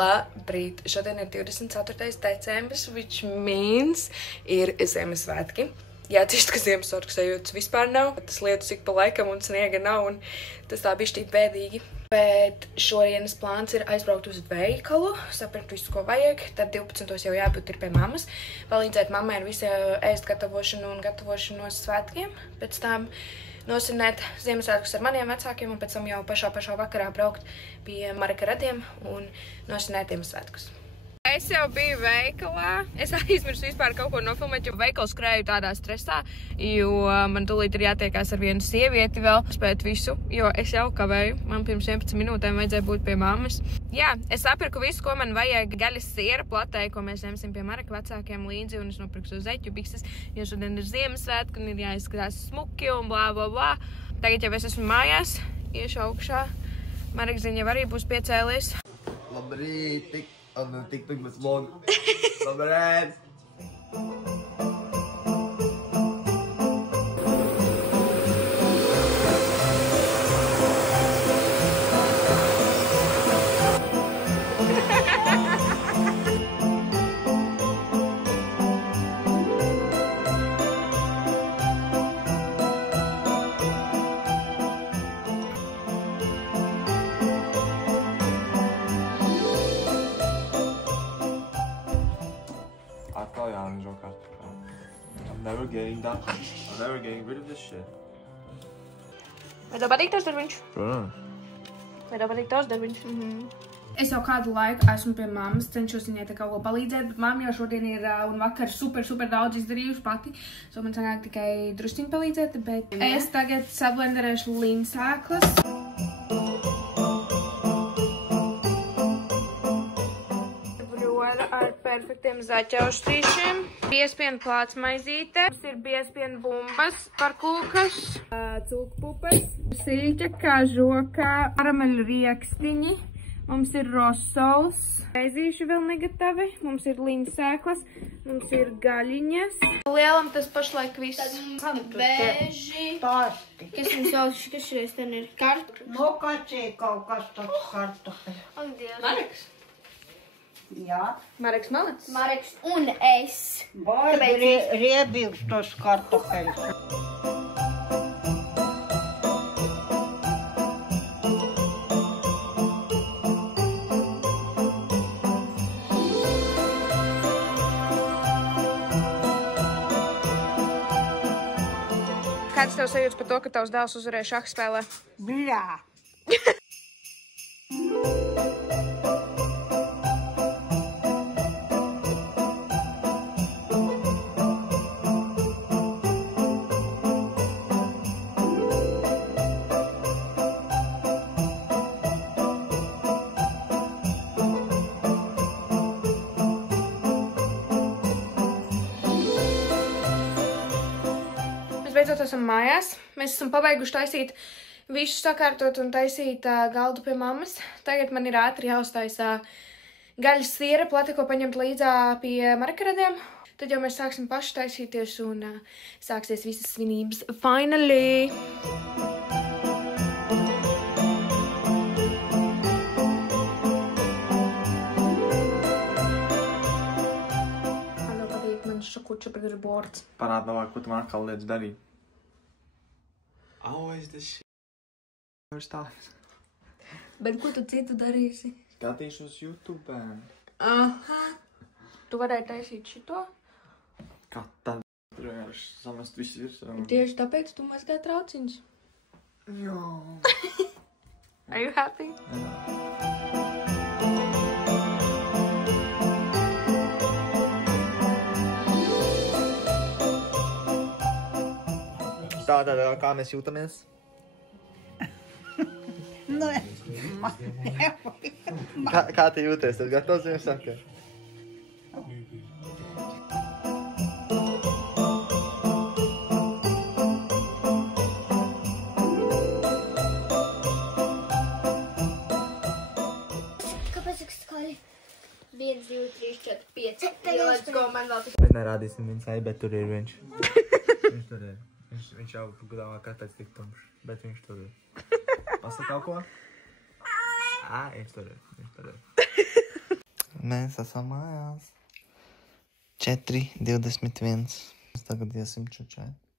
Labrīt! Šodien ir 24. decembris, which means ir Ziemassvētki. Jāatzīst, ka Ziemassvētku sajūtas vispār nav. Tas lietus ik pa laikam un sniega nav, un tas tā bišķīt bēdīgi. Bet šodienas plāns ir aizbraukt uz veikalu, saprast visu, ko vajag. Tad 12. jau jābūt ir pie mammas. Palīdzēt mammai ar visu ēst gatavošanu un gatavošanos svētkiem. Pēc tam nosinēt Ziemassvētkus ar maniem vecākiem un pēc tam jau pašā vakarā braukt pie Mareka radiem un nosinēt Ziemassvētkus. Es jau biju veikalā. Es aizmirsu vispār kaut ko nofilmēt, jo veikalu skrēju tādā stresā, jo man tūlīt ir jātiekās ar vienu sievieti vēl spēt visu, jo es jau kavēju. Man pirms 11 minūtēm vajadzēja būt pie mammas. Jā, es sapirku visu, ko man vajag. Gaļas siera platēju, ko mēs ņemsim pie Mareka vecākiem līdzi, un es nopirkšu zeķu bikses, jo šodien ir Ziemassvētki un ir jāizskatās smuki un blā, blā, blā. Tagad jau es esmu mājās, iešu augšā. Mareks ziņa arī būs piecēlies. Labrīt, TikTok bez vlogu. Labrīt! I'm never getting rid of this shit. Vai tev patīk tos darbiņš? Protams. Vai tev patīk tos darbiņš? Es jau kādu laiku esmu pie mammas, cenšos viņai te kaut ko palīdzēt, bet mamma jau šodien ir un vakar super daudz izdarījuši pati. So man sanāk tikai drusciņi palīdzēt, bet es tagad sablenderēšu līnsēklas. Ar perfektiem zaķaušķīšiem. Biespienu plāts maizīte. Mums ir biespienu bumbas, parkulkas, cūkpupes, siļķa, kažokā, karameļu riekstiņi. Mums ir rosols. Maizīši vēl negatavi. Mums ir līnsēklas. Mums ir gaļiņas. Lielam tas pašlaik viss. Vēži. Pārsti. Kas mums vēl šis ten ir? Kartupeļs. Mokacī kaut kas tāds kartupeļs. Ak, Dievs. Mareks. Jā. Mareks Malets. Mareks un es. Baigi riebīgs tos kartupeļus. Kāds tev sajūtas par to, ka tavs dēls uzvarēja šaha spēlē? Bļā. Beidzot esam mājās. Mēs esam pabeiguši taisīt visu sakārtot un taisīt galdu pie mammas. Tagad man ir ātri jāuztaisa gaļas siera plati, ko paņemt līdzā pie Mareka radiem. Tad jau mēs sāksim paši taisīties un sāksies visas svinības. Finally! Man jau patīk, man šakuča pēc bords. Parād labāk, ko tu man atkal liec darīt. Always this shit. First time. Bet ko tu citu darīsi? Skatīšos YouTube. Aha. Tu varēji taisīt šito? Kā tad? Tur vienkārši samest visu virsū. Tieši tāpēc tu mazgā trauciņus. Jā. Are you happy? Tātad, kā mēs jūtamies? Nu, Kā tu jūties? Tas gatavs jums saka? 1, 2, 3, 4, 5. Jo, let's go, man vēl tik. Mēs nerādīsim viņu seju, bet tur ir viņš. Viņš tur ir. Viņš jau domā, kāpēc tik tumšs, bet viņš tur ir. Pasaka kaut ko? Viņš tur ir. Mēs esam mājās. 4:21. Mēs tagad iesim čučēt.